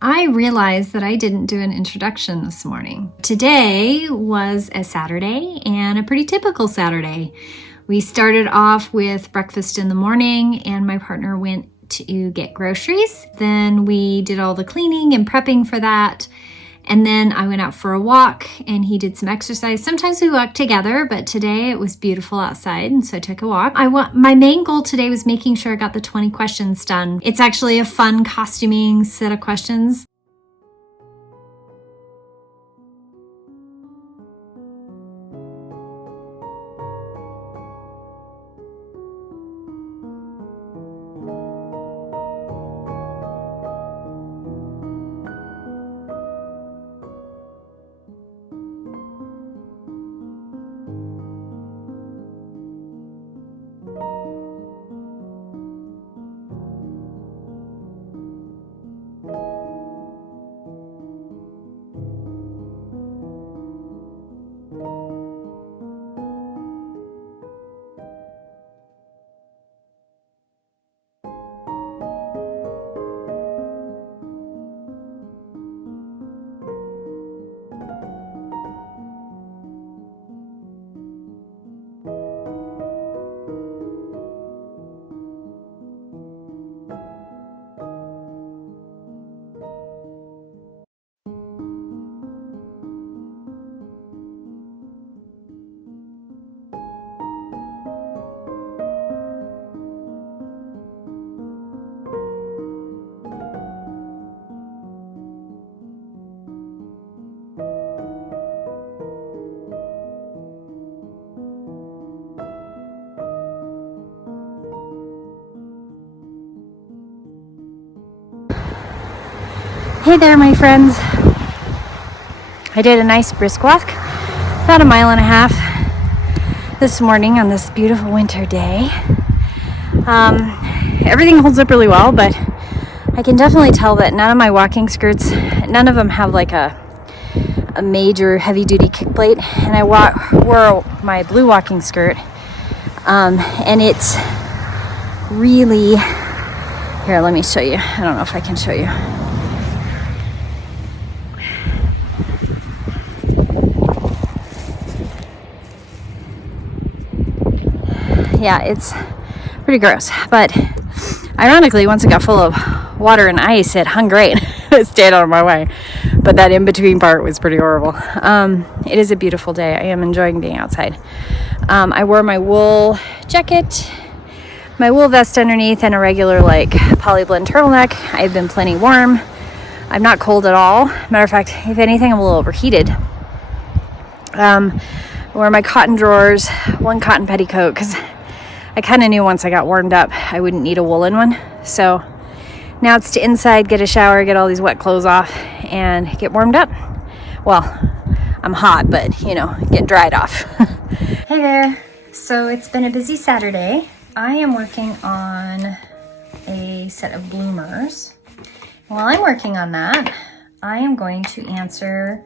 I realized that I didn't do an introduction this morning. Today was a Saturday and a pretty typical Saturday. We started off with breakfast in the morning and my partner went to get groceries. Then we did all the cleaning and prepping for that. And then I went out for a walk and he did some exercise. Sometimes we walk together, but today it was beautiful outside, and so I took a walk. My main goal today was making sure I got the 20 questions done. It's actually a fun costuming set of questions. Hey there, my friends. I did a nice brisk walk, about 1.5 miles this morning on this beautiful winter day. Everything holds up really well, but I can definitely tell that none of my walking skirts, none of them have like a major heavy-duty kick plate, and I wore my blue walking skirt, and it's really, here, let me show you. I don't know if I can show you. Yeah, it's pretty gross, but ironically, once it got full of water and ice, it hung great. It stayed out of my way, but that in-between part was pretty horrible. It is a beautiful day. I am enjoying being outside. I wore my wool jacket, my wool vest underneath, and a regular polyblend turtleneck. I've been plenty warm. I'm not cold at all. Matter of fact, if anything, I'm a little overheated. I wore my cotton drawers, one cotton petticoat, because I kind of knew once I got warmed up I wouldn't need a woolen one. So now it's to inside, get a shower, get all these wet clothes off, and get warmed up. Well, I'm hot, but get dried off. Hey there. So it's been a busy Saturday. I am working on a set of bloomers. While I'm working on that, I am going to answer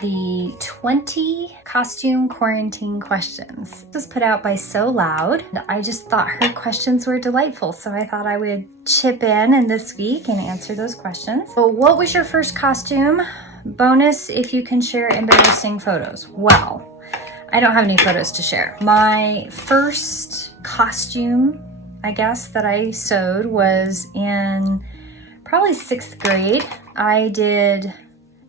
the 20 costume quarantine questions. This was put out by So Loud. I just thought her questions were delightful, so I thought I would chip in this week and answer those questions. So what was your first costume? Bonus if you can share embarrassing photos. Well, I don't have any photos to share. My first costume, I guess, that I sewed was in probably 6th grade.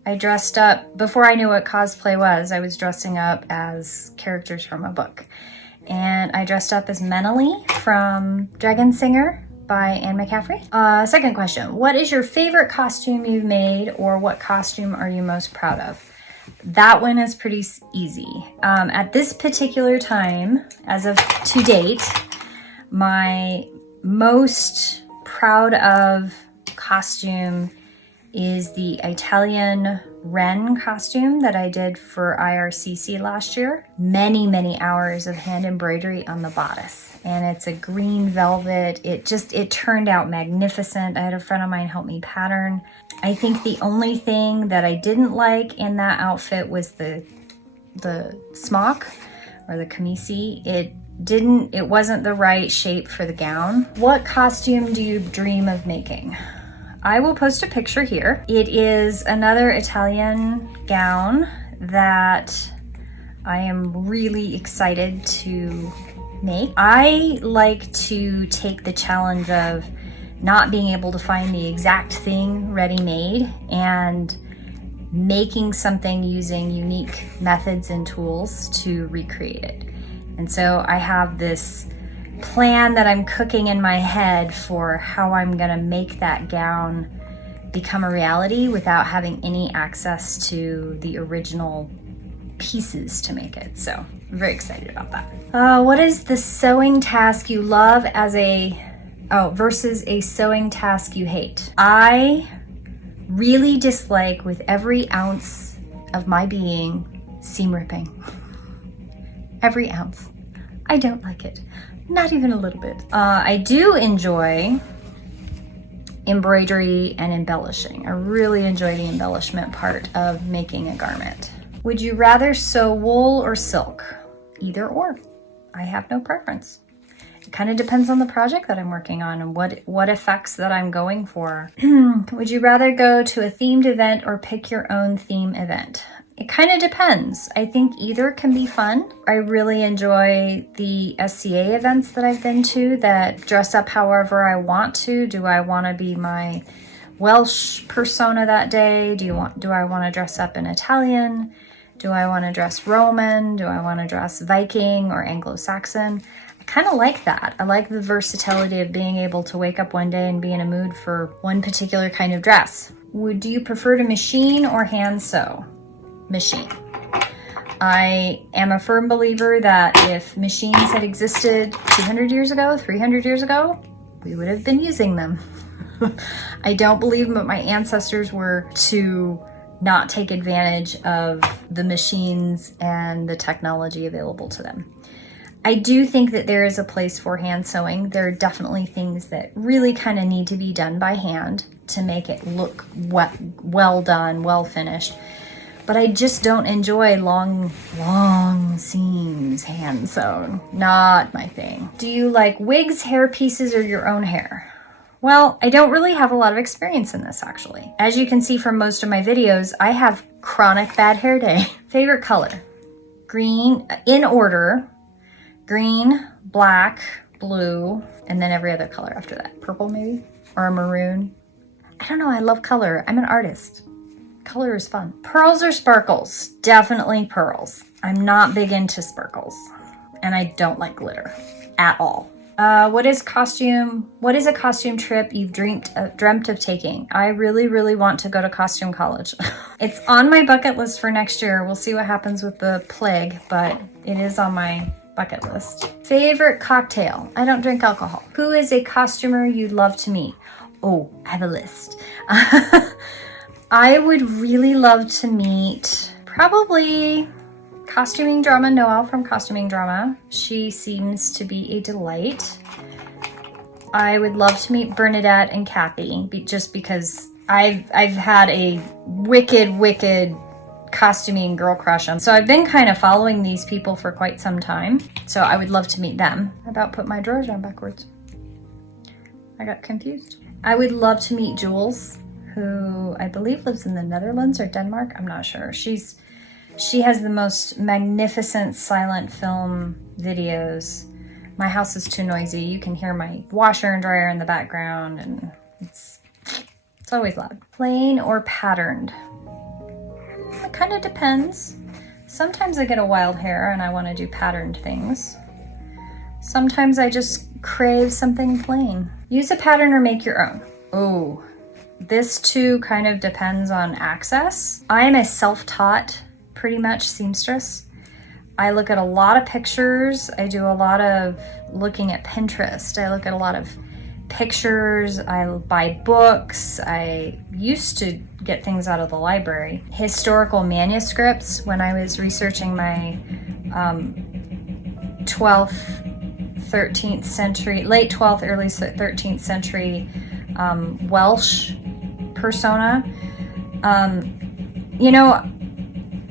I dressed up, before I knew what cosplay was, I was dressing up as characters from a book. And I dressed up as Meneley from Dragon Singer by Anne McCaffrey. Second question, what is your favorite costume you've made, or what costume are you most proud of? That one is pretty easy. At this particular time, as of to date, my most proud of costume is the Italian wren costume that I did for IRCC last year. Many, many hours of hand embroidery on the bodice. And it's a green velvet. It turned out magnificent. I had a friend of mine help me pattern. I think the only thing that I didn't like in that outfit was the smock or the kamisi. It wasn't the right shape for the gown. What costume do you dream of making? I will post a picture here. It is another Italian gown that I am really excited to make. I like to take the challenge of not being able to find the exact thing ready-made and making something using unique methods and tools to recreate it. And so I have this plan that I'm cooking in my head for how I'm gonna make that gown become a reality without having any access to the original pieces to make it. So I'm very excited about that. What is the sewing task you love versus a sewing task you hate? I really dislike with every ounce of my being seam ripping. Every ounce. I don't like it. Not even a little bit. I do enjoy embroidery and embellishing. I really enjoy the embellishment part of making a garment. Would you rather sew wool or silk? Either or. I have no preference. It kind of depends on the project that I'm working on and what effects that I'm going for. Would you rather go to a themed event or pick your own theme event? It kind of depends. I think either can be fun. I really enjoy the SCA events that I've been to that dress up however I want to. Do I want to be my Welsh persona that day? Do I want to dress up in Italian? Do I want to dress Roman? Do I want to dress Viking or Anglo-Saxon? I kind of like that. I like the versatility of being able to wake up one day and be in a mood for one particular kind of dress. Do you prefer to machine or hand sew? Machine. I am a firm believer that if machines had existed 200 years ago, 300 years ago, we would have been using them. I don't believe that my ancestors were to not take advantage of the machines and the technology available to them. I do think that there is a place for hand sewing. There are definitely things that really kind of need to be done by hand to make it look well done, well finished. But I just don't enjoy long seams hand sewn. Not my thing. Do you like wigs, hair pieces, or your own hair? Well, I don't really have a lot of experience in this actually. As you can see from most of my videos, I have chronic bad hair day. Favorite color? Green, in order. Green, black, blue, and then every other color after that. Purple maybe? Or a maroon? I don't know, I love color. I'm an artist. Color is fun. Pearls or sparkles? Definitely pearls. I'm not big into sparkles. And I don't like glitter at all. What is a costume trip you've dreamt of taking? I really, really want to go to costume college. It's on my bucket list for next year. We'll see what happens with the plague, but it is on my bucket list. Favorite cocktail? I don't drink alcohol. Who is a costumer you'd love to meet? Oh, I have a list. I would really love to meet probably Costuming Drama Noelle from Costuming Drama. She seems to be a delight. I would love to meet Bernadette and Kathy just because I've had a wicked costuming girl crush on. So I've been kind of following these people for quite some time. So I would love to meet them. I about put my drawers down backwards. I got confused. I would love to meet Jules, who I believe lives in the Netherlands or Denmark. I'm not sure. She has the most magnificent silent film videos. My house is too noisy. You can hear my washer and dryer in the background, and it's always loud. Plain or patterned? It kind of depends. Sometimes I get a wild hair and I want to do patterned things. Sometimes I just crave something plain. Use a pattern or make your own. Oh, this too kind of depends on access. I am a self-taught, pretty much, seamstress. I look at a lot of pictures. I do a lot of looking at Pinterest. I look at a lot of pictures. I buy books. I used to get things out of the library. Historical manuscripts when I was researching my 12th, 13th century, late 12th, early 13th century Welsh persona. You know,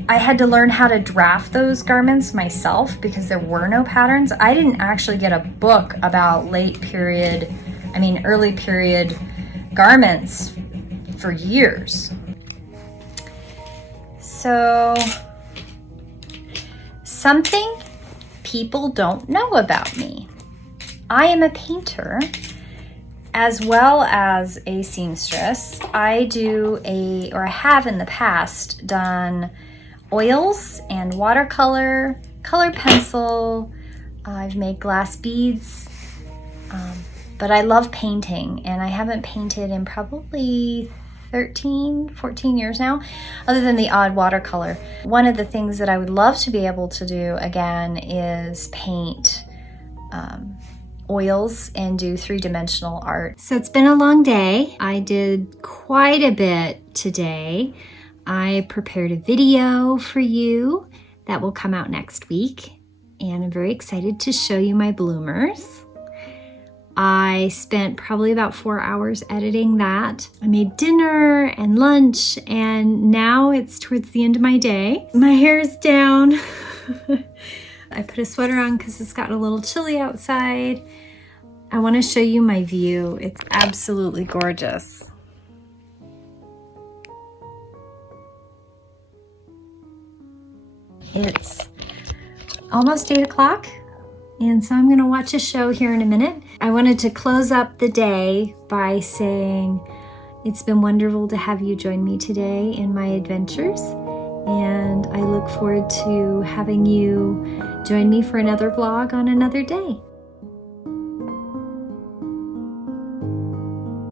I had to learn how to draft those garments myself because there were no patterns. I didn't actually get a book about early period garments for years. So, something people don't know about me. I am a painter as well as a seamstress. I have in the past done oils and watercolor, color pencil. I've made glass beads, but I love painting, and I haven't painted in probably 13, 14 years now, other than the odd watercolor. One of the things that I would love to be able to do again is paint oils and do three-dimensional art. So it's been a long day. I did quite a bit today. I prepared a video for you that will come out next week, and I'm very excited to show you my bloomers. I spent probably about 4 hours editing that. I made dinner and lunch, and now it's towards the end of my day. My hair is down. I put a sweater on because it's gotten a little chilly outside. I want to show you my view. It's absolutely gorgeous. It's almost 8 o'clock, and so I'm going to watch a show here in a minute. I wanted to close up the day by saying it's been wonderful to have you join me today in my adventures, and I look forward to having you join me for another vlog on another day.